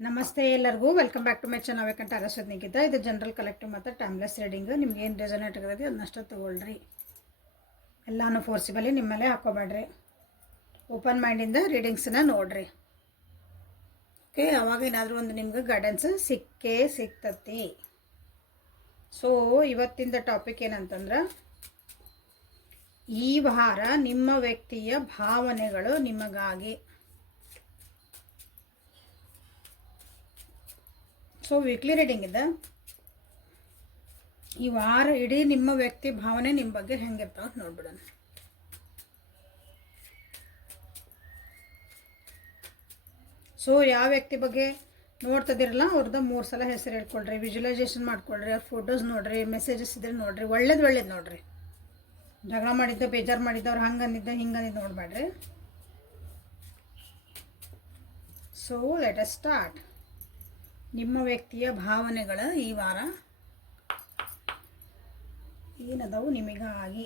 ನಮಸ್ತೆ ಎಲ್ಲರಿಗೂ welcome back to my channel ವೇಕಂಟ ಅರಸದ್ ನಿಗಿದ್ದ ಇದು ಜನರಲ್ ಕಲೆಕ್ಟಿವ್ ಮತ್ತು ಟೈಮ್ಲೆಸ್ ರೀಡಿಂಗ್ ನಿಮ್ಗೆ ಏನು ರೆಸನೇಟ್ ಆಗದೆ ಅದನ್ನಷ್ಟು ತೊಗೊಳ್ರಿ. ಎಲ್ಲಾನು ಫೋರ್ಸಿಬಲಿ ನಿಮ್ಮ ಮೇಲೆ ಹಾಕೋಬೇಡ್ರಿ. ಓಪನ್ ಮೈಂಡಿಂದ ರೀಡಿಂಗ್ಸನ್ನ ನೋಡ್ರಿ. ಓಕೆ, ಅವಾಗ ಏನಾದರೂ ಒಂದು ನಿಮ್ಗೆ ಗೈಡೆನ್ಸ್ ಸಿಗ್ತತಿ. ಸೊ ಇವತ್ತಿಂದ ಟಾಪಿಕ್ ಏನಂತಂದ್ರೆ, ಈ ವಾರ ನಿಮ್ಮ ವ್ಯಕ್ತಿಯ ಭಾವನೆಗಳು ನಿಮಗಾಗಿ. ಸೊ ವೀಕ್ಲಿ ರೀಡಿಂಗ್ ಇದೆ. ಈ ವಾರ ಇಡೀ ನಿಮ್ಮ ವ್ಯಕ್ತಿ ಭಾವನೆ ನಿಮ್ಮ ಬಗ್ಗೆ ಹೆಂಗಿರ್ತಾವ ನೋಡ್ಬಿಡೋಣ. ಸೊ ಯಾವ ವ್ಯಕ್ತಿ ಬಗ್ಗೆ ನೋಡ್ತದಿರಲ್ಲ ಅವ್ರದ್ದು 3 ಸಲ ಹೆಸರು ಹೇಳ್ಕೊಳ್ರಿ, ವಿಜುವಲೈಸೇಷನ್ ಮಾಡ್ಕೊಳ್ರಿ, ಅವ್ರ ಫೋಟೋಸ್ ನೋಡ್ರಿ, ಮೆಸೇಜಸ್ ಇದ್ರೆ ನೋಡ್ರಿ, ಒಳ್ಳೇದು ನೋಡ್ರಿ. ಜಗಳ ಮಾಡಿದ್ದ, ಬೇಜಾರು ಮಾಡಿದ್ದ, ಅವ್ರು ಹಂಗಂದಿದ್ದ ಹಿಂಗಂದಿದ್ದು ನೋಡ್ಬೇಡ್ರಿ. So let us start. ನಿಮ್ಮ ವ್ಯಕ್ತಿಯ ಭಾವನೆಗಳ ಈ ವಾರ ಏನದವು ನಿಮಗಾಗಿ.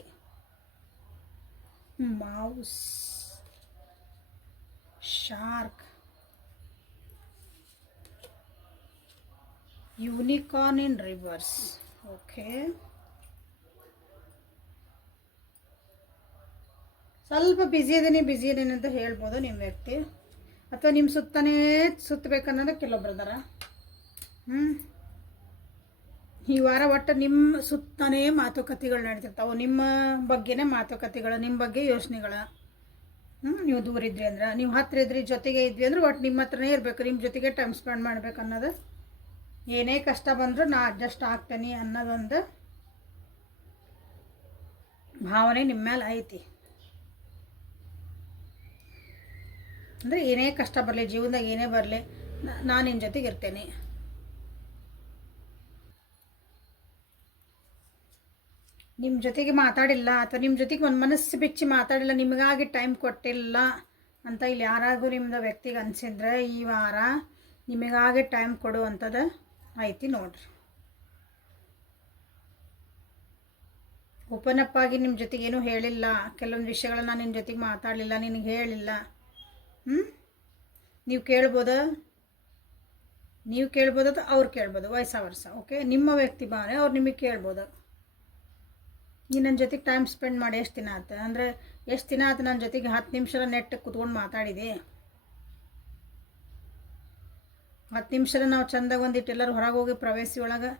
Mouse, shark, unicorn in reverse. Okay, ಸ್ವಲ್ಪ ಬ್ಯುಸಿ ಇದೀನಿ ಅಂತ ಹೇಳ್ಬೋದು ನಿಮ್ಮ ವ್ಯಕ್ತಿ, ಅಥವಾ ನಿಮ್ಮ ಸುತ್ತನೇ ಸುತ್ತಬೇಕನ್ನೋದು ಕೆಲವೊಬ್ರದಾರ. ಈ ವಾರ ಒಟ್ಟು ನಿಮ್ಮ ಸುತ್ತನೇ ಮಾತುಕತೆಗಳು ನಡೀತಿರ್ತಾವೆ, ನಿಮ್ಮ ಬಗ್ಗೆನೇ ಮಾತುಕತೆಗಳು, ನಿಮ್ಮ ಬಗ್ಗೆ ಯೋಚನೆಗಳು. ನೀವು ದೂರ ಇದ್ರಿ ಅಂದ್ರೆ, ನೀವು ಹತ್ತಿರ ಇದ್ರಿ, ಜೊತೆಗೆ ಇದ್ವಿ ಅಂದ್ರೆ ಒಟ್ಟು ನಿಮ್ಮ ಹತ್ರನೇ ಇರಬೇಕು, ನಿಮ್ಮ ಜೊತೆಗೆ ಟೈಮ್ ಸ್ಪೆಂಡ್ ಮಾಡ್ಬೇಕು ಅನ್ನೋದು. ಏನೇ ಕಷ್ಟ ಬಂದರೂ ನಾ ಅಡ್ಜಸ್ಟ್ ಆಗ್ತೇನೆ ಅನ್ನೋದೊಂದು ಭಾವನೆ ನಿಮ್ಮ ಮೇಲೆ ಐತಿ. ಅಂದರೆ ಏನೇ ಕಷ್ಟ ಬರಲಿ, ಜೀವನದಾಗ ಏನೇ ಬರಲಿ, ನಾನು ನಿನ್ನ ಜೊತೆಗೆ ಇರ್ತೇನೆ. ನಿಮ್ಮ ಜೊತೆಗೆ ಮಾತಾಡಿಲ್ಲ, ಅಥವಾ ನಿಮ್ಮ ಜೊತೆಗೆ ಒಂದು ಮನಸ್ಸು ಬಿಚ್ಚಿ ಮಾತಾಡಿಲ್ಲ, ನಿಮಗಾಗಿ ಟೈಮ್ ಕೊಟ್ಟಿಲ್ಲ ಅಂತ ಇಲ್ಲಿ ಯಾರಾಗೂ ನಿಮ್ಮದು ವ್ಯಕ್ತಿಗೆ ಅನಿಸಿದ್ರೆ, ಈ ವಾರ ನಿಮಗಾಗಿ ಟೈಮ್ ಕೊಡುವಂಥದ್ದು ಐತಿ ನೋಡ್ರಿ. ಓಪನ್ ಅಪ್ ಆಗಿ ನಿಮ್ಮ ಜೊತೆಗೆ ಏನೂ ಹೇಳಿಲ್ಲ, ಕೆಲವೊಂದು ವಿಷಯಗಳನ್ನ ನಿನ್ನ ಜೊತೆಗೆ ಮಾತಾಡಲಿಲ್ಲ, ನಿನಗೆ ಹೇಳಿಲ್ಲ. ನೀವು ಕೇಳ್ಬೋದು ಅಥವಾ ಅವ್ರು ಕೇಳ್ಬೋದು, ವರ್ಷ. ಓಕೆ, ನಿಮ್ಮ ವ್ಯಕ್ತಿ ಭಾವನೆ ಅವ್ರು ನಿಮಗೆ ಕೇಳ್ಬೋದು. ನೀನು ನನ್ನ ಜೊತೆಗೆ ಟೈಮ್ ಸ್ಪೆಂಡ್ ಮಾಡಿ ಎಷ್ಟು ದಿನ ಆಯ್ತು ಅಂದರೆ, ಎಷ್ಟು ದಿನ ಆಯ್ತು ನನ್ನ ಜೊತೆಗೆ 10 ನಿಮಿಷ ನೆಟ್ ಕುತ್ಕೊಂಡು ಮಾತಾಡಿದೆ, 10 ನಿಮಿಷ ನಾವು ಚಂದಾಗ ಒಂದಿಟ್ಟು ಎಲ್ಲರೂ ಹೊರಗೆ ಹೋಗಿ ಪ್ರವೇಶಿ ಒಳಗೆ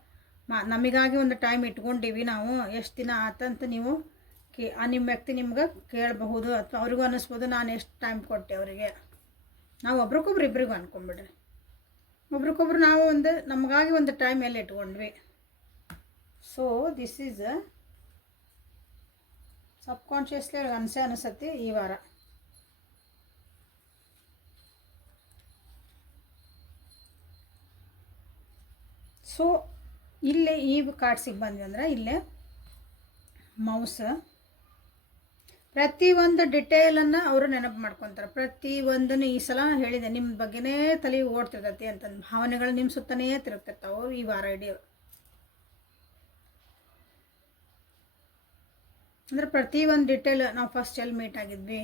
ನಮಗಾಗಿ ಒಂದು ಟೈಮ್ ಇಟ್ಕೊಂಡಿವಿ ನಾವು, ಎಷ್ಟು ದಿನ ಆತಂತ ನೀವು ನಿಮ್ಮ ವ್ಯಕ್ತಿ ನಿಮ್ಗೆ ಕೇಳಬಹುದು, ಅಥವಾ ಅವ್ರಿಗೂ ಅನ್ನಿಸ್ಬೋದು ನಾನು ಎಷ್ಟು ಟೈಮ್ ಕೊಟ್ಟೆ ಅವರಿಗೆ. ನಾವು ಒಬ್ರಿಗೊಬ್ರು ಇಬ್ಬರಿಗೂ ಅಂದ್ಕೊಂಬಿಡ್ರಿ, ಒಬ್ರಿಗೊಬ್ರು ನಾವು ನಮಗಾಗಿ ಒಂದು ಟೈಮ್ ಎಲ್ಲಿ ಇಟ್ಕೊಂಡ್ವಿ. ಸೊ ದಿಸ್ ಈಸ್ ಸಬ್ಕಾನ್ಷಿಯಸ್ಲಿ ಅನಿಸತಿ ಈ ವಾರ. ಸೊ ಇಲ್ಲೇ ಈ ಕಾರ್ಡ್ಸಿಗೆ ಬಂದ್ವಿ ಅಂದ್ರೆ, ಇಲ್ಲೇ ಮೌಸ್ ಪ್ರತಿಯೊಂದು ಡಿಟೇಲನ್ನು ಅವರು ನೆನಪು ಮಾಡ್ಕೊತಾರೆ. ಪ್ರತಿಯೊಂದನ್ನು ಈ ಸಲ ಹೇಳಿದೆ, ನಿಮ್ಮ ಬಗ್ಗೆನೇ ತಲೆ ಓಡ್ತಿರ್ತೈತಿ ಅಂತಂದು ಭಾವನೆಗಳು ನಿಮ್ಮ ಸುತ್ತನೇ ತಿರುಗ್ತಿರ್ತಾವೆ ಈ ವಾರ ಇಡೀ. ಅಂದರೆ ಪ್ರತಿಯೊಂದು ಡಿಟೇಲ್, ನಾವು ಫಸ್ಟ್ ಎಲ್ಲಿ ಮೀಟ್ ಆಗಿದ್ವಿ,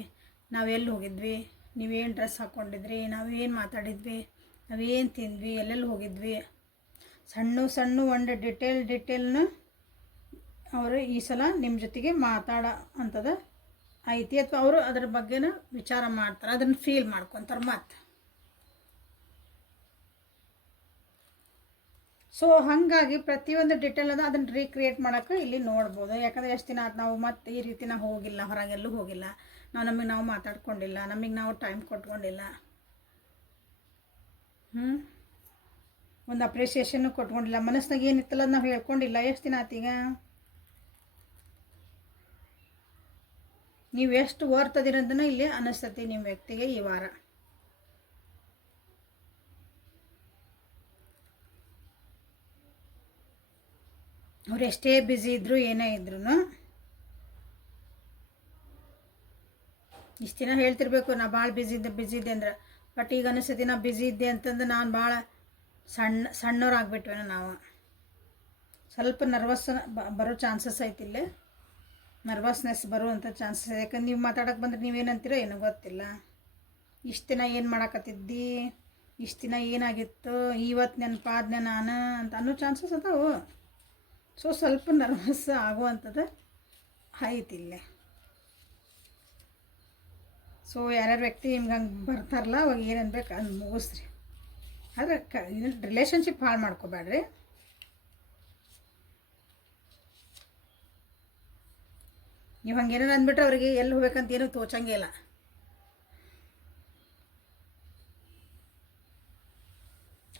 ನಾವು ಎಲ್ಲಿ ಹೋಗಿದ್ವಿ, ನೀವೇನು ಡ್ರೆಸ್ ಹಾಕ್ಕೊಂಡಿದ್ರಿ, ನಾವೇನು ಮಾತಾಡಿದ್ವಿ, ನಾವೇನು ತಿಂದ್ವಿ, ಎಲ್ಲೆಲ್ಲಿ ಹೋಗಿದ್ವಿ, ಸಣ್ಣ ಒಂದು ಡಿಟೇಲ್ನ ಅವರು ಈ ಸಲ ನಿಮ್ಮ ಜೊತೆಗೆ ಮಾತಾಡೋ ಅಂಥದ್ದು ಐತಿ, ಅಥವಾ ಅವರು ಅದ್ರ ಬಗ್ಗೆನ ವಿಚಾರ ಮಾಡ್ತಾರೆ, ಅದನ್ನು ಫೀಲ್ ಮಾಡ್ಕೊತಾರೆ ಮತ್ತೆ. ಸೊ ಹಾಗಾಗಿ ಪ್ರತಿಯೊಂದು ಡಿಟೇಲ್ ಅದನ್ನು ರೀಕ್ರಿಯೇಟ್ ಮಾಡೋಕ್ಕೆ ಇಲ್ಲಿ ನೋಡ್ಬೋದು. ಯಾಕಂದರೆ ಎಷ್ಟು ದಿನ ಆಯ್ತು ನಾವು ಮತ್ತೆ ಈ ರೀತಿ ನಾವು ಹೋಗಿಲ್ಲ, ಹೊರಗೆಲ್ಲೂ ಹೋಗಿಲ್ಲ, ನಮಗೆ ನಾವು ಮಾತಾಡ್ಕೊಂಡಿಲ್ಲ, ನಮಗೆ ನಾವು ಟೈಮ್ ಕೊಟ್ಕೊಂಡಿಲ್ಲ, ಒಂದು ಅಪ್ರಿಸಿಯೇಷನ್ನು ಕೊಟ್ಕೊಂಡಿಲ್ಲ, ಮನಸ್ಸಿನಾಗ ಏನಿತ್ತಲ್ಲ ನಾವು ಹೇಳ್ಕೊಂಡಿಲ್ಲ. ಎಷ್ಟು ದಿನ ಆತೀಗ ನೀವು ಎಷ್ಟು ವರ್ತದಿರೋದನ್ನ ಇಲ್ಲಿ ಅನ್ನಿಸ್ತತಿ ನಿಮ್ಮ ವ್ಯಕ್ತಿಗೆ ಈ ವಾರ. ಅವ್ರು ಎಷ್ಟೇ ಬ್ಯುಸಿ ಇದ್ರು, ಏನೇ ಇದ್ರು, ಇಷ್ಟು ದಿನ ಹೇಳ್ತಿರ್ಬೇಕು ನಾ ಭಾಳ ಬ್ಯುಸಿ ಇದ್ದೆ ಅಂದ್ರೆ, ಬಟ್ ಈಗ ಅನಿಸ್ತತಿ ನಾ ಬ್ಯುಸಿ ಇದ್ದೆ ಅಂತಂದು ನಾನು ಭಾಳ ಸಣ್ಣವ್ರಾಗ್ಬಿಟ್ವೇನೋ ನಾವು. ಸ್ವಲ್ಪ ನರ್ವಸ್ ಬರೋ ಚಾನ್ಸಸ್ ಐತಿಲ್ಲ, ನರ್ವಸ್ನೆಸ್ ಬರುವಂಥ ಚಾನ್ಸಸ್. ಯಾಕಂದ್ರೆ ನೀವು ಮಾತಾಡೋಕೆ ಬಂದರೆ ನೀವೇನಂತೀರೋ ಏನೋ ಗೊತ್ತಿಲ್ಲ. ಇಷ್ಟು ದಿನ ಏನು ಮಾಡಕತ್ತಿದ್ದಿ, ಇಷ್ಟು ದಿನ ಏನಾಗಿತ್ತು, ಇವತ್ತು ನೆನಪಾದ್ನೆ ನಾನು ಅಂತ ಅನ್ನೋ ಚಾನ್ಸಸ್ ಅದಾವೆ. ಸೊ ಸ್ವಲ್ಪ ನರ್ವಸ್ ಆಗುವಂಥದ್ದು ಐತಿಲ್ಲೇ. ಸೊ ಯಾರ್ಯಾರು ವ್ಯಕ್ತಿ ನಿಮ್ಗೆ ಹಂಗೆ ಬರ್ತಾರಲ್ಲ ಅವಾಗ ಏನು ಅನ್ಬೇಕು ಅದು ಮುಗಿಸ್ರಿ. ಆದರೆ ರಿಲೇಷನ್ಶಿಪ್ ಹಾಳು ಮಾಡ್ಕೋಬೇಡ್ರಿ. ನೀವು ಹಂಗೆ ಏನಾರು ಅಂದ್ಬಿಟ್ರೆ ಅವ್ರಿಗೆ ಎಲ್ಲಿ ಹೋಗ್ಬೇಕಂತ ಏನೂ ತೋಚಂಗೆ ಇಲ್ಲ.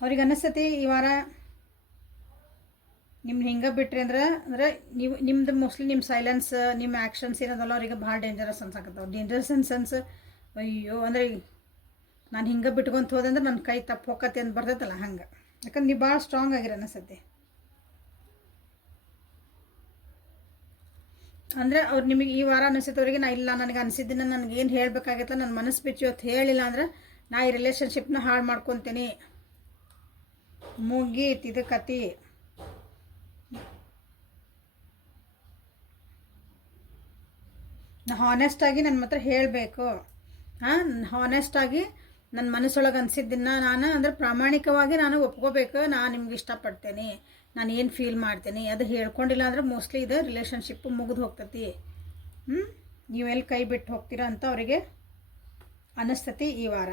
ಅವ್ರಿಗೆ ಅನ್ನಿಸ್ತತಿ ಈ ವಾರ ನಿಮ್ಗೆ ಹಿಂಗೆ ಬಿಟ್ರಿ ಅಂದ್ರೆ ನೀವು ನಿಮ್ದು ಮೋಸ್ಟ್ಲಿ ನಿಮ್ಮ ಸೈಲೆನ್ಸ್, ನಿಮ್ಮ ಆ್ಯಕ್ಷನ್ಸ್ ಏನದಲ್ಲ ಅವ್ರಿಗೆ ಭಾಳ ಡೇಂಜರಸ್ ಅನ್ಸಕತ್ತವ. ಡೇಂಜರಸ್ ಇನ್ ಸೆನ್ಸ್, ಅಯ್ಯೋ ಅಂದರೆ ನಾನು ಹಿಂಗೆ ಬಿಟ್ಕೊಂತ ಹೋದೆ ಅಂದ್ರೆ ನನ್ನ ಕೈ ತಪ್ಪು ಹೋಗತ್ತೆ ಅಂತ ಬರ್ತೈತಲ್ಲ ಹಂಗೆ. ಯಾಕಂದ್ರೆ ನೀವು ಭಾಳ ಸ್ಟ್ರಾಂಗ್ ಆಗಿರ ಅನಿಸ್ತತಿ. ಅಂದರೆ ಅವ್ರು ನಿಮಗೆ ಈ ವಾರ ಅನಿಸಿದವ್ರಿಗೆ ನಾ ಇಲ್ಲ ನನಗೆ ಅನಿಸಿದ್ದನ್ನು ನನಗೇನು ಹೇಳಬೇಕಾಗಿತ್ತಲ್ಲ ನನ್ನ ಮನಸ್ಸು ಬಿಚ್ಚು ಇವತ್ತು ಹೇಳಿಲ್ಲ ಅಂದ್ರೆ ನಾ ಈ ರಿಲೇಷನ್ಶಿಪ್ನ ಹಾಳು ಮಾಡ್ಕೊತೀನಿ, ಮುಗೀತಿದು ಕತಿ. ನಾ ಹಾನೆಸ್ಟಾಗಿ ನನ್ನ ಮಾತ್ರ ಹೇಳಬೇಕು. ಹಾನೆಸ್ಟಾಗಿ ನನ್ನ ಮನಸ್ಸೊಳಗೆ ಅನಿಸಿದ್ದನ್ನು ನಾನು ಅಂದರೆ ಪ್ರಾಮಾಣಿಕವಾಗಿ ನಾನು ಒಪ್ಕೋಬೇಕು. ನಾನು ನಿಮ್ಗೆ ಇಷ್ಟಪಡ್ತೇನೆ, ನಾನು ಏನು ಫೀಲ್ ಮಾಡ್ತೀನಿ ಅದು ಹೇಳ್ಕೊಂಡಿಲ್ಲ ಅಂದ್ರೆ ಮೋಸ್ಟ್ಲಿ ಇದು ರಿಲೇಷನ್ಶಿಪ್ಪು ಮುಗಿದು ಹೋಗ್ತತಿ. ನೀವೆಲ್ಲಿ ಕೈ ಬಿಟ್ಟು ಹೋಗ್ತೀರಾ ಅಂತ ಅವರಿಗೆ ಅನ್ನಿಸ್ತತಿ ಈ ವಾರ.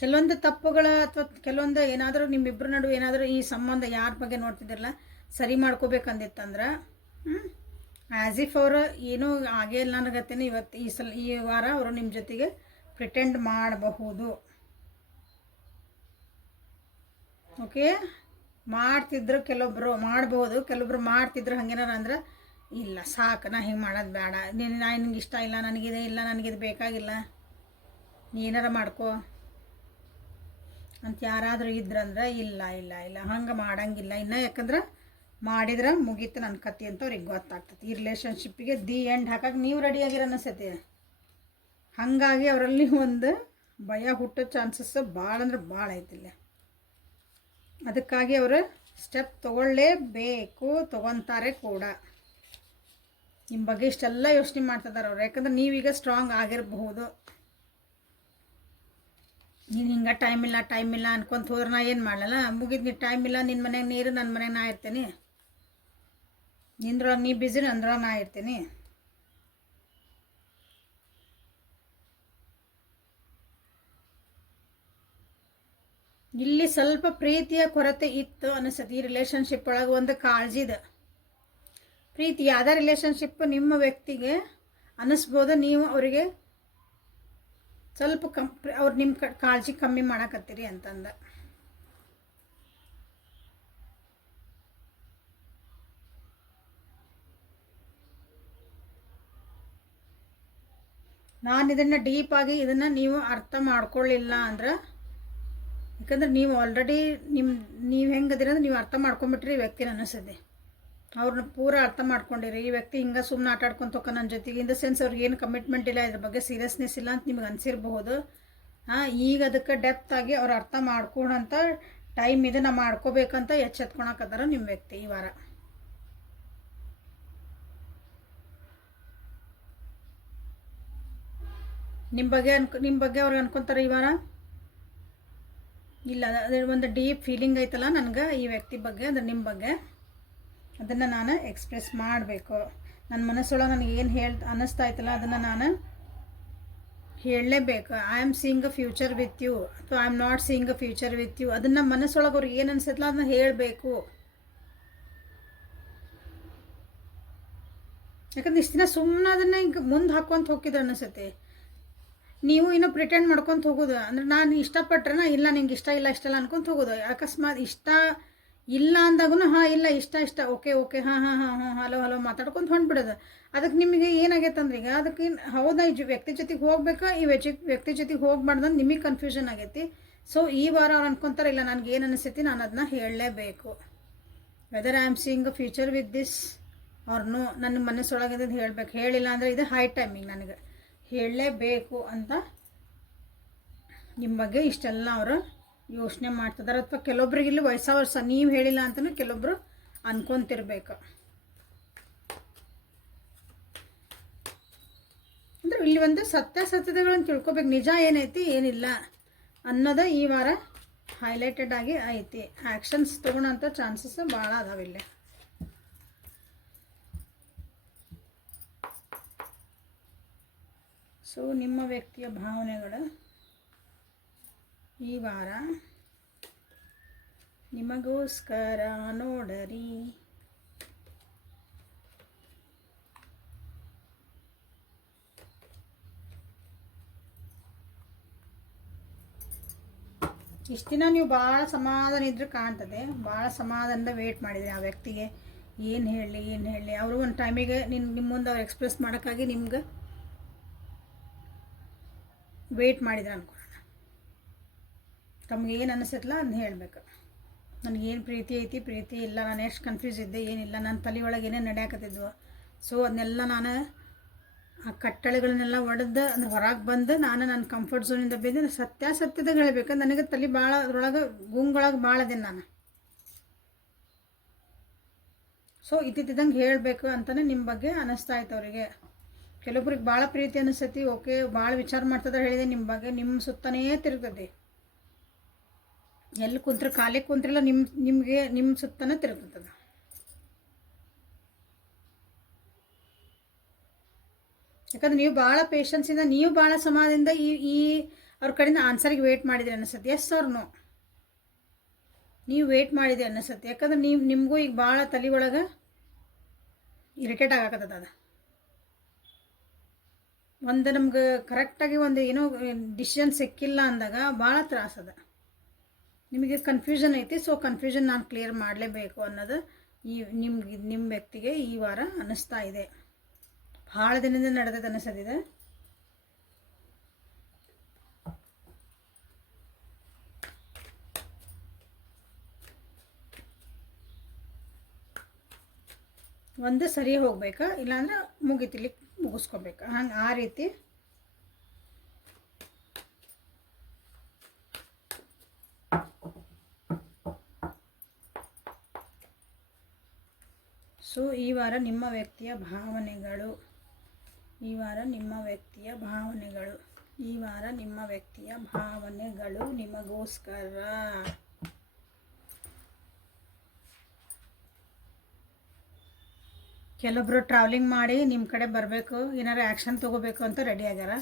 ಕೆಲವೊಂದು ತಪ್ಪುಗಳ ಅಥವಾ ಕೆಲವೊಂದು ಏನಾದರೂ ನಿಮ್ಮಿಬ್ಬರ ನಡುವೆ ಏನಾದರೂ ಈ ಸಂಬಂಧ ಯಾರ ಬಗ್ಗೆ ನೋಡ್ತಿದ್ದಿರಲ್ಲ ಸರಿ ಮಾಡ್ಕೋಬೇಕಂದಿತ್ತಂದ್ರೆ ಆ್ಯಸ್ ಇಫ್ ಅವರು ಏನೂ ಆಗೇ ಇಲ್ಲ ನನಗತ್ತೇನೆ ಇವತ್ತು ಈ ವಾರ ಅವರು ನಿಮ್ಮ ಜೊತೆಗೆ ಪ್ರಿಟೆಂಡ್ ಮಾಡಬಹುದು. ಓಕೆ, ಮಾಡ್ತಿದ್ರು ಕೆಲವೊಬ್ಬರು ಮಾಡ್ಬೋದು, ಕೆಲವೊಬ್ರು ಮಾಡ್ತಿದ್ರು ಹಂಗೇನಾರ ಅಂದ್ರೆ ಇಲ್ಲ ಸಾಕು ನಾ ಹಿಂಗೆ ಮಾಡೋದು ಬೇಡ, ನಾ ನಿಂಗೆ ಇಷ್ಟ ಇಲ್ಲ, ನನಗಿದೆ ಇಲ್ಲ, ನನಗಿದು ಬೇಕಾಗಿಲ್ಲ, ನೀ ಏನಾರ ಮಾಡ್ಕೋ ಅಂತ ಯಾರಾದರೂ ಇದ್ರಂದ್ರೆ ಇಲ್ಲ ಇಲ್ಲ ಇಲ್ಲ ಹಂಗೆ ಮಾಡಂಗಿಲ್ಲ ಇನ್ನು. ಯಾಕಂದ್ರೆ ಮಾಡಿದ್ರೆ ಮುಗೀತು ನನ್ನ ಕತೆ ಅಂತ ಅವ್ರಿಗೆ ಗೊತ್ತಾಗ್ತದೆ. ಈ ರಿಲೇಷನ್ಶಿಪ್ಪಿಗೆ ದಿ ಎಂಡ್ ಹಾಕಕ್ಕೆ ನೀವು ರೆಡಿಯಾಗಿರೋ ಅನಿಸ್ತೈತಿ. ಹಾಗಾಗಿ ಅವರಲ್ಲಿ ಒಂದು ಭಯ ಹುಟ್ಟೋ ಚಾನ್ಸಸ್ ಭಾಳ ಅಂದ್ರೆ ಭಾಳ ಐತಿಲ್ಲ. ಅದಕ್ಕಾಗಿ ಅವರು ಸ್ಟೆಪ್ ತೊಗೊಳ್ಳೇಬೇಕು, ತೊಗೊತಾರೆ ಕೂಡ. ನಿಮ್ಮ ಬಗ್ಗೆ ಇಷ್ಟೆಲ್ಲ ಯೋಚನೆ ಮಾಡ್ತಿದ್ದಾರೆ ಅವ್ರು. ಯಾಕಂದ್ರೆ ನೀವೀಗ ಸ್ಟ್ರಾಂಗ್ ಆಗಿರಬಹುದು. ನೀನು ಹಿಂಗೆ ಟೈಮ್ ಇಲ್ಲ ಅನ್ಕೊಂತ ಹೋದ್ರೆ ನಾ ಏನು ಮಾಡಲ್ಲ, ಮುಗಿದು ನೀನು ಟೈಮ್ ಇಲ್ಲ, ನಿನ್ನ ಮನೆಗೆ ನೀರು, ನನ್ನ ಮನೆಗೆ ನಾ ಇರ್ತೀನಿ, ನಿಂದ್ರೊಳಗೆ ನೀ ಬ್ಯುಸಿ ಅಂದ್ರೊಳಗೆ ನಾ ಇರ್ತೀನಿ. ಇಲ್ಲಿ ಸ್ವಲ್ಪ ಪ್ರೀತಿಯ ಕೊರತೆ ಇತ್ತು ಅನಿಸ್ತದೆ. ಈ ರಿಲೇಷನ್ಶಿಪ್ ಒಳಗೆ ಒಂದು ಕಾಳಜಿದ ಪ್ರೀತಿ ಯಾವುದೇ ರಿಲೇಷನ್ಶಿಪ್ ನಿಮ್ಮ ವ್ಯಕ್ತಿಗೆ ಅನ್ನಿಸ್ಬೋದು. ನೀವು ಅವರಿಗೆ ಸ್ವಲ್ಪ ಅವ್ರು ನಿಮ್ಮ ಕಾಳಜಿ ಕಮ್ಮಿ ಮಾಡಕತ್ತೀರಿ ಅಂತಂದ. ನಾನು ಇದನ್ನು ಡೀಪಾಗಿ ಇದನ್ನು ನೀವು ಅರ್ಥ ಮಾಡ್ಕೊಳ್ಳಿಲ್ಲ ಅಂದ್ರೆ, ಯಾಕಂದ್ರೆ ನೀವು ಆಲ್ರೆಡಿ ನೀವು ಹೆಂಗದಿರ ಅಂದ್ರೆ ನೀವು ಅರ್ಥ ಮಾಡ್ಕೊಂಬಿಟ್ರಿ ಈ ವ್ಯಕ್ತಿನ ಅನ್ನಿಸ್ತದೆ. ಅವ್ರನ್ನ ಪೂರ ಅರ್ಥ ಮಾಡ್ಕೊಂಡಿರಿ. ಈ ವ್ಯಕ್ತಿ ಹಿಂಗೆ ಸುಮ್ಮನೆ ಆಟ ಆಡ್ಕೊಂತ ಹೋಗ ನನ್ನ ಜೊತೆಗೆ, ಇನ್ ದ ಸೆನ್ಸ್ ಅವ್ರಿಗೆ ಏನು ಕಮಿಟ್ಮೆಂಟ್ ಇಲ್ಲ, ಇದ್ರ ಬಗ್ಗೆ ಸೀರಿಯಸ್ನೆಸ್ ಇಲ್ಲ ಅಂತ ನಿಮ್ಗೆ ಅನಿಸಿರ್ಬಹುದು. ಈಗ ಅದಕ್ಕೆ ಡೆಪ್ತ್ ಆಗಿ ಅವ್ರು ಅರ್ಥ ಮಾಡ್ಕೊಳಂತ ಟೈಮ್ ಇದನ್ನು ಮಾಡ್ಕೋಬೇಕಂತ ಎಚ್ಚೆತ್ಕೊಳಕತ್ತಾರ ನಿಮ್ಮ ವ್ಯಕ್ತಿ ಈ ವಾರ. ನಿಮ್ಮ ಬಗ್ಗೆ ಅವ್ರಿಗೆ ಅನ್ಕೊತಾರೆ ಈ ವಾರ. ಇಲ್ಲ ಅದ್ರ ಒಂದು ಡೀಪ್ ಫೀಲಿಂಗ್ ಐತಲ್ಲ ನನಗೆ ಈ ವ್ಯಕ್ತಿ ಬಗ್ಗೆ, ಅಂದ್ರೆ ನಿಮ್ಮ ಬಗ್ಗೆ, ಅದನ್ನು ನಾನು ಎಕ್ಸ್ಪ್ರೆಸ್ ಮಾಡಬೇಕು. ನನ್ನ ಮನಸ್ಸೊಳಗೆ ನನಗೆ ಏನು ಅನ್ನಿಸ್ತಾ ಐತಲ್ಲ ಅದನ್ನು ನಾನು ಹೇಳಲೇಬೇಕು. I am seeing a future with you ಅಥವಾ I am not seeing a future with you. ಅದನ್ನು ಮನಸ್ಸೊಳಗೆ ಅವ್ರಿಗೆ ಏನು ಅನಿಸುತ್ತಲ್ಲ ಅದನ್ನ ಹೇಳಬೇಕು. ಯಾಕಂದ್ರೆ ಇಷ್ಟು ದಿನ ಸುಮ್ಮನೆ ಅದನ್ನು ಈಗ ಮುಂದೆ ಹಾಕ್ಕೊಂತ ಹೋಗಿದ್ದು ಅನಿಸುತ್ತೆ. ನೀವು ಇನ್ನೂ ಪ್ರಿಟೆಂಡ್ ಮಾಡ್ಕೊತ ಹೋಗೋದು ಅಂದ್ರೆ ನಾನು ಇಷ್ಟಪಟ್ರೆ ಇಲ್ಲ ನಿಂಗೆ ಇಷ್ಟ ಇಲ್ಲ ಅನ್ಕೊಂತ ಹೋಗೋದು. ಅಕಸ್ಮಾತ್ ಇಷ್ಟ ಇಲ್ಲ ಅಂದಾಗೂ ಇಲ್ಲ ಇಷ್ಟ ಓಕೆ ಹಲೋ ಮಾತಾಡ್ಕೊಂಡು ಹೊಂಟ್ಬಿಡೋದು. ಅದಕ್ಕೆ ನಿಮಗೆ ಏನಾಗೈತೆ ಅಂದ್ರೆ ಈಗ ಅದಕ್ಕೆ ಹೌದಾ ಈ ವ್ಯಕ್ತಿ ಜೊತೆಗೆ ಹೋಗ್ಬೇಕಾ ಈ ವ್ಯಕ್ತಿ ಜೊತೆಗೆ ಹೋಗ್ಬಾರ್ದು ನಿಮಗೆ ಕನ್ಫ್ಯೂಷನ್ ಆಗೈತಿ. ಸೊ ಈ ವಾರ ಅವ್ರು ಅನ್ಕೊತಾರೆ ಇಲ್ಲ ನನಗೆ ಏನು ಅನಿಸ್ತೈತಿ ನಾನು ಅದನ್ನ ಹೇಳಲೇಬೇಕು. Whether I am seeing a future with this or no, ನನ್ನ ಮನಸ್ಸೊಳಗಿದ್ದು ಹೇಳಬೇಕು. ಹೇಳಿಲ್ಲ ಅಂದರೆ ಇದು ಹೈ ಟೈಮಿಂಗ್, ನನಗೆ ಹೇಳಲೇಬೇಕು ಅಂತ ನಿಮ್ಮ ಬಗ್ಗೆ ಇಷ್ಟೆಲ್ಲ ಅವರು ಯೋಚನೆ ಮಾಡ್ತಿದ್ದಾರೆ. ಅಥವಾ ಕೆಲವೊಬ್ರಿಗೆ ಇಲ್ಲಿ ವರ್ಷ ನೀವು ಹೇಳಿಲ್ಲ ಅಂತಲೂ ಕೆಲವೊಬ್ರು ಅನ್ಕೊತಿರ್ಬೇಕು. ಅಂದರೆ ಇಲ್ಲಿ ಒಂದು ಸತ್ಯಾಸತ್ಯತೆಗಳನ್ನು ತಿಳ್ಕೊಬೇಕು, ನಿಜ ಏನೈತಿ ಏನಿಲ್ಲ ಅನ್ನೋದು ಈ ವಾರ ಹೈಲೈಟೆಡ್ ಆಗಿ ಐತಿ. ಆ್ಯಕ್ಷನ್ಸ್ ತೊಗೊಳೋಂಥ ಚಾನ್ಸಸ್ ಭಾಳ ಅದಾವಿಲ್ಲಿ. ಸೊ ನಿಮ್ಮ ವ್ಯಕ್ತಿಯ ಭಾವನೆಗಳು ಈ ವಾರ ನಿಮಗೋಸ್ಕರ ನೋಡರಿ. ಇಷ್ಟು ದಿನ ನೀವು ಭಾಳ ಸಮಾಧಾನ ಇದ್ರೆ ಕಾಣ್ತದೆ, ಭಾಳ ಸಮಾಧಾನದ ವೇಟ್ ಮಾಡಿದ್ರಿ ಆ ವ್ಯಕ್ತಿಗೆ ಏನು ಹೇಳಲಿ ಅವರು ಒಂದು ಟೈಮಿಗೆ ನಿಮ್ಮ ಮುಂದೆ ಅವ್ರು ಎಕ್ಸ್ಪ್ರೆಸ್ ಮಾಡೋಕ್ಕಾಗಿ ನಿಮ್ಗೆ ವೇಟ್ ಮಾಡಿದ್ರೆ ಅನ್ಕೊಳ್ಳೋಣ. ತಮ್ಗೆ ಏನು ಅನಿಸತ್ತಲ್ಲ ಅದನ್ನ ಹೇಳಬೇಕು. ನನಗೇನು ಪ್ರೀತಿ ಐತಿ ಪ್ರೀತಿ ಇಲ್ಲ, ನಾನು ಎಷ್ಟು ಕನ್ಫ್ಯೂಸ್ ಇದ್ದೆ ಏನಿಲ್ಲ, ನನ್ನ ತಲೆ ಒಳಗೆ ಏನೇನು ನಡೆಯಾಕತ್ತಿದ್ವು. ಸೊ ಅದನ್ನೆಲ್ಲ ನಾನು ಆ ಕಟ್ಟಳೆಗಳನ್ನೆಲ್ಲ ಒಡೆದು ಅಂದ್ರೆ ಹೊರಗೆ ಬಂದು ನಾನು ನನ್ನ ಕಂಫರ್ಟ್ ಝೋನಿಂದ ಬಂದು ಸತ್ಯಾಸತ್ಯದಾಗ ಹೇಳಬೇಕು. ನನಗೆ ತಲೆ ಭಾಳ ಅದ್ರೊಳಗೆ ಗುಂಗೊಳಗೆ ಭಾಳ ಅದೇನು ನಾನು. ಸೊ ಇದ್ದಿದ್ದಂಗೆ ಹೇಳಬೇಕು ಅಂತಲೇ ನಿಮ್ಮ ಬಗ್ಗೆ ಅನ್ನಿಸ್ತಾ ಇತ್ತು ಅವರಿಗೆ. ಕೆಲವೊಬ್ರಿಗೆ ಭಾಳ ಪ್ರೀತಿ ಅನಿಸ್ತೈತಿ, ಓಕೆ ಭಾಳ ವಿಚಾರ ಮಾಡ್ತದೆ ಹೇಳಿದೆ ನಿಮ್ಮ ಬಗ್ಗೆ, ನಿಮ್ಮ ಸುತ್ತನೇ ತಿರುಗ್ತದೆ. ಎಲ್ಲಿ ಕುಂತ್ರೆ ಖಾಲಿ ಕುಂತ್ರೆಲ್ಲ ನಿಮಗೆ ನಿಮ್ಮ ಸುತ್ತನೇ ತಿರುಗ್ತದೆ. ಯಾಕಂದ್ರೆ ನೀವು ಭಾಳ ಪೇಷನ್ಸಿಂದ, ನೀವು ಭಾಳ ಸಮಾಧಾನದಿಂದ ಈ ಅವ್ರ ಕಡೆಯಿಂದ ಆನ್ಸರ್ಗೆ ವೇಟ್ ಮಾಡಿದ್ರಿ ಅನಿಸುತ್ತೆ. ಎಸ್ ಆರ್ ನೋ, ನೀವು ವೇಟ್ ಮಾಡಿದೆ ಅನಿಸುತ್ತೆ. ಯಾಕಂದ್ರೆ ನಿಮಗೂ ಈಗ ಭಾಳ ತಲೆ ಒಳಗೆ ಇರಿಟೇಟ್ ಆಗಕತ್ತದ. ಅದು ಒಂದು ನಮ್ಗೆ ಕರೆಕ್ಟಾಗಿ ಒಂದು ಏನೋ ಡಿಸಿಷನ್ ಸಿಕ್ಕಿಲ್ಲ ಅಂದಾಗ ಭಾಳ ತ್ರಾಸದ, ನಿಮಗೆ ಕನ್ಫ್ಯೂಷನ್ ಐತಿ. ಸೊ ಕನ್ಫ್ಯೂಷನ್ ನಾನು ಕ್ಲಿಯರ್ ಮಾಡಲೇಬೇಕು ಅನ್ನೋದು ನಿಮ್ಮ ವ್ಯಕ್ತಿಗೆ ಈ ವಾರ ಅನ್ನಿಸ್ತಾ ಇದೆ. ಭಾಳ ದಿನದಿಂದ ನಡೆದದ್ದು ಅನಿಸೋದಿದೆ. ಒಂದು ಸರಿ ಹೋಗ್ಬೇಕಾ, ಇಲ್ಲಾಂದ್ರೆ ಮುಗಿತಿಲಿ ಮುಗಿಸ್ಕೋಬೇಕಾ, ಹಂಗೆ ಆ ರೀತಿ. ಸೊ ಈ ವಾರ ನಿಮ್ಮ ವ್ಯಕ್ತಿಯ ಭಾವನೆಗಳು, ಈ ವಾರ ನಿಮ್ಮ ವ್ಯಕ್ತಿಯ ಭಾವನೆಗಳು, ಈ ವಾರ ನಿಮ್ಮ ವ್ಯಕ್ತಿಯ ಭಾವನೆಗಳು ನಿಮಗೋಸ್ಕರ. ಕೆಲವೊಬ್ರು ಟ್ರಾವೆಲಿಂಗ್ ಮಾಡಿ ನಿಮ್ಮ ಕಡೆ ಬರಬೇಕು, ಏನಾರು ಆ್ಯಕ್ಷನ್ ತೊಗೋಬೇಕು ಅಂತ ರೆಡಿ ಆಗ್ಯಾರ.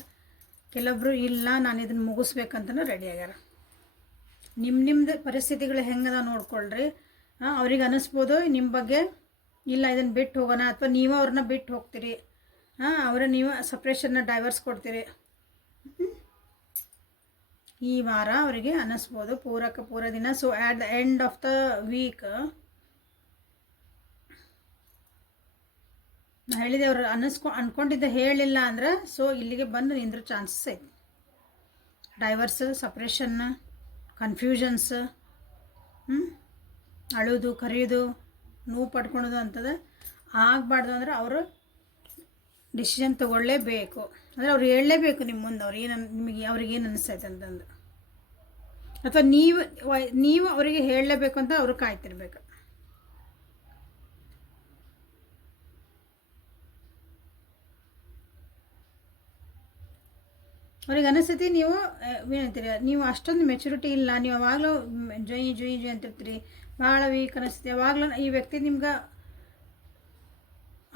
ಕೆಲವೊಬ್ರು ಇಲ್ಲ ನಾನು ಇದನ್ನು ಮುಗಿಸ್ಬೇಕಂತನೂ ರೆಡಿ ಆಗ್ಯಾರ. ನಿಮ್ಮದು ಪರಿಸ್ಥಿತಿಗಳು ಹೆಂಗದ ನೋಡ್ಕೊಳ್ರಿ. ಅವ್ರಿಗೆ ಅನ್ನಿಸ್ಬೋದು ನಿಮ್ಮ ಬಗ್ಗೆ, ಇಲ್ಲ ಇದನ್ನು ಬಿಟ್ಟು ಹೋಗೋಣ, ಅಥವಾ ನೀವು ಅವ್ರನ್ನ ಬಿಟ್ಟು ಹೋಗ್ತೀರಿ, ನೀವು ಸಪ್ರೇಷನ್ನ ಡೈವರ್ಸ್ ಕೊಡ್ತೀರಿ. ಈ ವಾರ ಅವರಿಗೆ ಅನ್ನಿಸ್ಬೋದು ಪೂರ ದಿನ. So at the end of the week ನಾನು ಹೇಳಿದೆ, ಅವ್ರು ಅಂದ್ಕೊಂಡಿದ್ದ ಹೇಳಿಲ್ಲ ಅಂದ್ರೆ ಸೊ ಇಲ್ಲಿಗೆ ಬಂದು ನಿಂದ್ರ ಚಾನ್ಸಸ್ ಐತಿ. ಡೈವರ್ಸ್, ಸಪ್ರೇಷನ್, ಕನ್ಫ್ಯೂಷನ್ಸ್, ಅಳೋದು ಕರೆಯೋದು ನೋವು ಪಡ್ಕೊಳೋದು ಅಂತದ ಆಗಬಾರ್ದು. ಅಂದ್ರೆ ಅವರು ಡಿಸಿಷನ್ ತೊಗೊಳ್ಳೇಬೇಕು. ಅಂದರೆ ಅವ್ರು ಹೇಳಲೇಬೇಕು ನಿಮ್ಮ ಮುಂದೆ ನಿಮಗೆ ಅವ್ರಿಗೇನು ಅನ್ನಿಸ್ತೈತೆ ಅಂತಂದು, ಅಥವಾ ನೀವು ಅವರಿಗೆ ಹೇಳಲೇಬೇಕು ಅಂತ ಅವರು ಕಾಯ್ತಿರ್ಬೇಕು. ಅವ್ರಿಗೆ ಅನಿಸ್ತೈತಿ ನೀವು ಏನಂತೀರಿ, ನೀವು ಅಷ್ಟೊಂದು ಮೆಚುರಿಟಿ ಇಲ್ಲ, ನೀವು ಯಾವಾಗಲೂ ಜೊಯ್ ಅಂತಿರ್ತೀರಿ, ಭಾಳ ವೀಕ್ ಅನಿಸ್ತೈತಿ. ಯಾವಾಗಲೂ ಈ ವ್ಯಕ್ತಿ ನಿಮ್ಗೆ,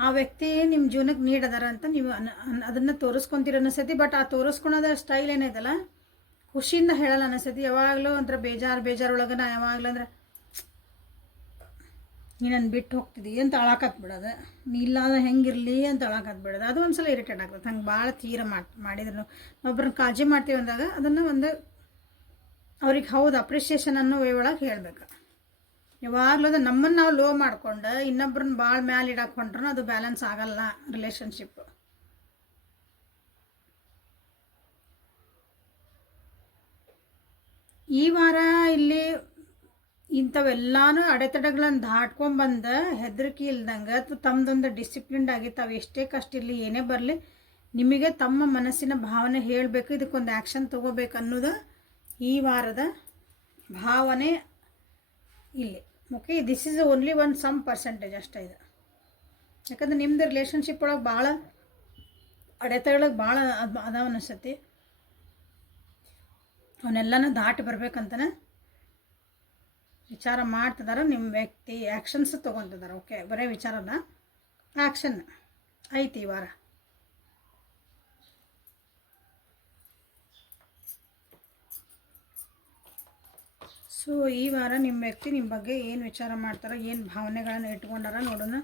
ಆ ವ್ಯಕ್ತಿ ನಿಮ್ಮ ಜೀವನಕ್ಕೆ ನೀಡದಾರ ಅಂತ ನೀವು ಅದನ್ನು ತೋರಿಸ್ಕೊತೀರ ಅನಿಸ್ತೈತಿ. ಬಟ್ ಆ ತೋರಿಸ್ಕೊಳೋದ ಸ್ಟೈಲ್ ಏನೈತಲ್ಲ, ಖುಷಿಯಿಂದ ಹೇಳಲ್ಲ ಅನಿಸ್ತೈತಿ. ಯಾವಾಗಲೂ ಒಂಥರ ಬೇಜಾರೊಳಗೆ ನಾ ಯಾವಾಗಲೂ ಅಂದ್ರೆ ನೀನು ಬಿಟ್ಟು ಹೋಗ್ತಿದ್ದಿ ಅಂತ ಅಳಾಕತ್ಬಿಡೋದು, ನೀ ಇಲ್ಲಾಂದ್ರೆ ಹೆಂಗಿರಲಿ ಅಂತ ಅಳಾಕತ್ಬಿಡೋದು. ಅದು ಒಂದು ಸಲ ಇರಿಟೇಟ್ ಆಗ್ತದೆ. ಹಂಗೆ ಭಾಳ ತೀರ ಮಾಡಿದ್ರು ಒಬ್ಬರನ್ನ ಕಾಳಜಿ ಮಾಡ್ತೀವಿ ಅಂದಾಗ ಅದನ್ನು ಒಂದು ಅವ್ರಿಗೆ ಹೌದು ಅಪ್ರಿಷಿಯೇಷನ್ ಅನ್ನೋ ವೇ ಒಳಗೆ ಹೇಳಬೇಕು. ಯಾವಾಗಲೂ ಅದು ನಮ್ಮನ್ನು ನಾವು ಲೋ ಮಾಡ್ಕೊಂಡು ಇನ್ನೊಬ್ರನ್ನ ಭಾಳ ಮ್ಯಾಲೆ ಇಡಾಕೊಂಡ್ರೂ ಅದು ಬ್ಯಾಲೆನ್ಸ್ ಆಗಲ್ಲ ರಿಲೇಷನ್ಶಿಪ್. ಈ ವಾರ ಇಲ್ಲಿ ಇಂಥವೆಲ್ಲಾನು ಅಡೆತಡೆಗಳನ್ನು ದಾಟ್ಕೊಂಡ್ಬಂದು ಹೆದರಿಕೆ ಇಲ್ದಂಗೆ ಅಥವಾ ತಮ್ಮದೊಂದು ಡಿಸಿಪ್ಲಿನ್ಡ್ ಆಗಿ ತಾವು ಎಷ್ಟೇ ಕಷ್ಟ ಇರಲಿ ಏನೇ ಬರಲಿ ನಿಮಗೆ ತಮ್ಮ ಮನಸ್ಸಿನ ಭಾವನೆ ಹೇಳಬೇಕು, ಇದಕ್ಕೊಂದು ಆ್ಯಕ್ಷನ್ ತೊಗೋಬೇಕು ಅನ್ನೋದು ಈ ವಾರದ ಭಾವನೆ ಇಲ್ಲಿ. Okay, this is only some percentage ಅಷ್ಟೇ ಇದು. ಯಾಕಂದ್ರೆ ನಿಮ್ಮದು ರಿಲೇಷನ್ಶಿಪ್ ಒಳಗೆ ಭಾಳ ಅಡೆತಗಳಿಗೆ ಭಾಳ ಅದಾವ ಅನಿಸ್ತೈತಿ. ಅವನ್ನೆಲ್ಲನೂ ದಾಟಿ ಬರ್ಬೇಕಂತನೇ ವಿಚಾರ ಮಾಡ್ತಿದ್ದಾರೆ ನಿಮ್ಮ ವ್ಯಕ್ತಿ. ಆ್ಯಕ್ಷನ್ಸ್ ತೊಗೊತಿದ್ದಾರೆ. ಓಕೆ, ಬರೀ ವಿಚಾರನ ಆ್ಯಕ್ಷನ್ ಐತಿ ಈ ವಾರ. ಸೊ ಈ ವಾರ ನಿಮ್ಮ ವ್ಯಕ್ತಿ ನಿಮ್ಮ ಬಗ್ಗೆ ಏನು ವಿಚಾರ ಮಾಡ್ತಾರೆ, ಏನು ಭಾವನೆಗಳನ್ನು ಇಟ್ಕೊಂಡಾರ ನೋಡೋಣ.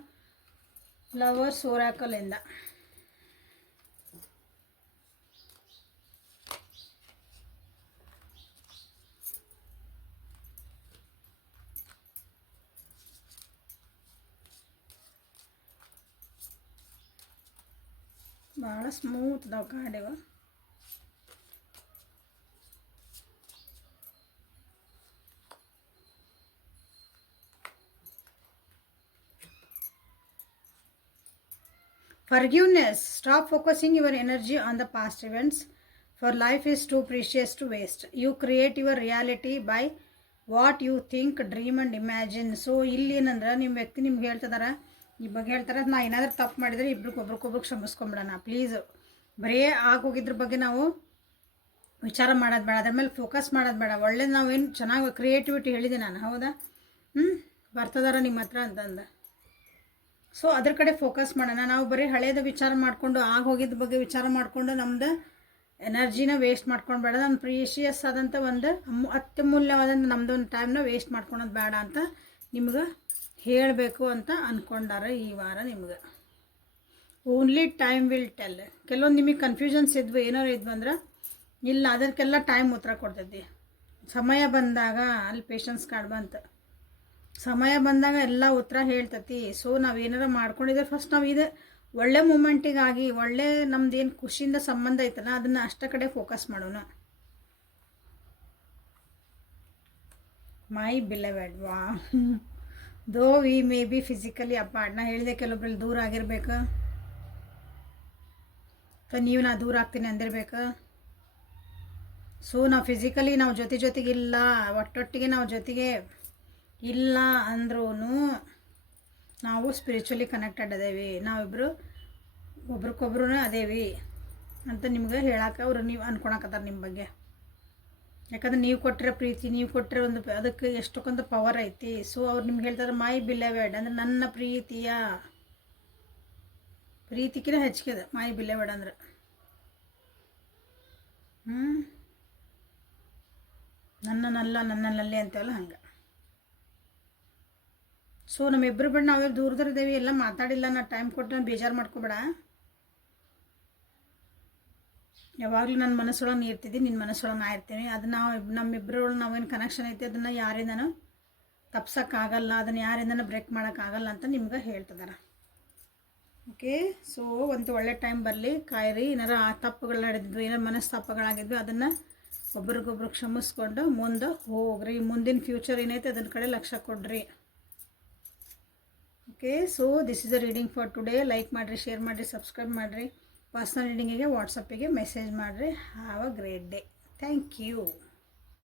ಲವರ್ಸ್ ಓರಾಕಲಿಂದ ಭಾಳ ಸ್ಮೂತ್ ಅದಾವ ಕಾರ್ಡಿವ. Forgiveness. Stop focusing your energy on the past events, for life is too precious to waste. You create your reality by what you think, dream and imagine. So ಇಲ್ಲಿ ಏನಂದ್ರೆ ನಿಮ್ಮ ವ್ಯಕ್ತಿ ನಿಮ್ಗೆ ಹೇಳ್ತಿದಾರೆ, ಈ ಬಗ್ಗೆ ಹೇಳ್ತಾರೆ, ನಾ ಏನಾದರೂ ತಪ್ಪು ಮಾಡಿದರೆ ಒಬ್ರಿಗೊಬ್ರಿಗೆ ಕ್ಷಮಿಸ್ಕೊಂಬಿಡೋಣ ಪ್ಲೀಸ್. ಬರೀ ಆಗೋಗಿದ್ರ ಬಗ್ಗೆ ನಾವು ವಿಚಾರ ಮಾಡೋದು ಬೇಡ, ಅದ್ರ ಮೇಲೆ ಫೋಕಸ್ ಮಾಡೋದು ಬೇಡ. ಒಳ್ಳೆ ನಾವೇನು ಚೆನ್ನಾಗಿ ಕ್ರಿಯೇಟಿವಿಟಿ ಹೇಳಿದೆ ನಾನು, ಹೌದಾ? ಬರ್ತದಾರ ನಿಮ್ಮ ಹತ್ರ ಅಂತಂದು. ಸೊ ಅದ್ರ ಕಡೆ ಫೋಕಸ್ ಮಾಡೋಣ. ನಾವು ಬರೀ ಹಳೇದು ವಿಚಾರ ಮಾಡಿಕೊಂಡು ಆಗೋಗಿದ್ದ ಬಗ್ಗೆ ವಿಚಾರ ಮಾಡಿಕೊಂಡು ನಮ್ದು ಎನರ್ಜಿನ ವೇಸ್ಟ್ ಮಾಡ್ಕೊಂಡು ಬೇಡ. ನಮ್ಮ ಪ್ರೀಶಿಯಸ್ ಆದಂಥ ಒಂದು ಅತ್ಯಮೂಲ್ಯವಾದಂಥ ನಮ್ಮದು ಒಂದು ಟೈಮ್ನ ವೇಸ್ಟ್ ಮಾಡ್ಕೊಳೋದು ಬೇಡ ಅಂತ ನಿಮ್ಗೆ ಹೇಳಬೇಕು ಅಂತ ಅಂದ್ಕೊಂಡಾರೆ ಈ ವಾರ. ನಿಮ್ಗೆ ಓನ್ಲಿ ಟೈಮ್ ವಿಲ್ ಟೆಲ್. ಕೆಲವೊಂದು ನಿಮಗೆ ಕನ್ಫ್ಯೂಷನ್ಸ್ ಇದ್ವು, ಏನಾರು ಇದ್ವು ಅಂದ್ರೆ ಇಲ್ಲ, ಅದಕ್ಕೆಲ್ಲ ಟೈಮ್ ಉತ್ತರ ಕೊಡ್ತೈತಿ. ಸಮಯ ಬಂದಾಗ ಅಲ್ಲಿ ಪೇಷನ್ಸ್ ಕಾರ್ಡ್ ಬಂತು, ಸಮಯ ಬಂದಾಗ ಎಲ್ಲ ಉತ್ತರ ಹೇಳ್ತೈತಿ. ಸೊ ನಾವು ಏನಾರ ಮಾಡ್ಕೊಂಡಿದ್ರೆ ಫಸ್ಟ್ ನಾವು ಇದು ಒಳ್ಳೆ ಮೂಮೆಂಟಿಗಾಗಿ, ಒಳ್ಳೆ ನಮ್ದು ಏನು ಖುಷಿಯಿಂದ ಸಂಬಂಧ ಐತಲ್ಲ ಅದನ್ನು ಅಷ್ಟ ಕಡೆ ಫೋಕಸ್ ಮಾಡೋಣ. ಮೈ ಬಿಲವೆಡ್. ವಾ, ದೋ we may be physically apart. ನಾ ಹೇಳಿದೆ ಕೆಲವೊಬ್ರಲ್ಲಿ ದೂರ ಆಗಿರ್ಬೇಕು, ನೀವು ನಾ ದೂರ ಆಗ್ತೀನಿ ಅಂದಿರ್ಬೇಕು. ಸೊ ನಾವು ಫಿಸಿಕಲಿ ನಾವು ಜೊತೆಗಿಲ್ಲ, ಒಟ್ಟೊಟ್ಟಿಗೆ ನಾವು ಜೊತೆಗೆ ಇಲ್ಲ ಅಂದ್ರೂ ನಾವು ಸ್ಪಿರಿಚುವಲಿ ಕನೆಕ್ಟೆಡ್ ಅದೇವಿ, ನಾವಿಬ್ಬರು ಒಬ್ರಿಗೊಬ್ರು ಅದೇವಿ ಅಂತ ನಿಮ್ಗೆ ಹೇಳಕ್ಕೆ ಅವ್ರು ನೀವು ಅನ್ಕೊಳಕತ್ತಾರೆ ನಿಮ್ಮ ಬಗ್ಗೆ. ಯಾಕಂದ್ರೆ ನೀವು ಕೊಟ್ಟಿರೋ ಪ್ರೀತಿ, ನೀವು ಕೊಟ್ಟಿರೋ ಒಂದು ಅದಕ್ಕೆ ಎಷ್ಟಕ್ಕೊಂದು ಪವರ್ ಐತಿ. ಸೊ ಅವ್ರು ನಿಮ್ಗೆ ಹೇಳ್ತಾರೆ ಮೈ ಬಿಲೆವೆಡ್ ಅಂದ್ರೆ ನನ್ನ ಪ್ರೀತಿಕಿನ ಹೆಚ್ಚಿಗೆ ಮೈ ಬಿಲೆವೆಡ್ ಅಂದ್ರೆ. ನನ್ನಲ್ಲೇ ಅಂತೇವಲ್ಲ ಹಂಗೆ. ಸೊ ನಮ್ಮಿಬ್ಬರು ಬಿಟ್ಟು ನಾವೇ ದೂರದಲ್ಲಿದ್ದೇವೆ, ಎಲ್ಲ ಮಾತಾಡಿಲ್ಲ, ನಾ ಟೈಮ್ ಕೊಟ್ಟು ನಾನು ಬೇಜಾರು ಮಾಡ್ಕೊಬೇಡ. ಯಾವಾಗಲೂ ನನ್ನ ಮನಸ್ಸೊಳಗೆ ನೀ ಇರ್ತಿದ್ದಿ, ನಿನ್ನ ಮನಸ್ಸೊಳಗೆ ನಾ ಇರ್ತೀನಿ. ಅದು ನಮ್ಮಿಬ್ಬರೊಳಗೆ ನಾವೇನು ಕನೆಕ್ಷನ್ ಐತಿ ಅದನ್ನು ಯಾರಿಂದನೂ ತಪ್ಸೋಕ್ಕಾಗಲ್ಲ, ಅದನ್ನು ಯಾರಿಂದನೂ ಬ್ರೇಕ್ ಮಾಡೋಕ್ಕಾಗಲ್ಲ ಅಂತ ನಿಮ್ಗೆ ಹೇಳ್ತಿದ್ದಾರೆ. ಓಕೆ, ಸೊ ಒಂದು ಒಳ್ಳೆ ಟೈಮ್ ಬರಲಿ, ಕಾಯಿರಿ. ಏನಾರ ತಪ್ಪುಗಳು ನಡೆದಿದ್ವು, ಏನಾರು ಮನಸ್ತಾಪಗಳಾಗಿದ್ವಿ, ಅದನ್ನು ಒಬ್ರಿಗೊಬ್ರು ಕ್ಷಮಿಸ್ಕೊಂಡು ಮುಂದೆ ಹೋಗ್ರಿ. ಮುಂದಿನ ಫ್ಯೂಚರ್ ಏನೈತೆ ಅದನ್ನ ಕಡೆ ಲಕ್ಷ್ಯ ಕೊಡ್ರಿ. Okay, so this is a reading for today. Like ಮಾಡಿರಿ, ಶೇರ್ ಮಾಡಿರಿ, ಸಬ್ಸ್ಕ್ರೈಬ್ ಮಾಡಿರಿ. ಪರ್ಸ್ನಲ್ ರೀಡಿಂಗಿಗೆ ವಾಟ್ಸಪ್ಪಿಗೆ ಮೆಸೇಜ್ ಮಾಡಿರಿ. Have a great day. Thank you.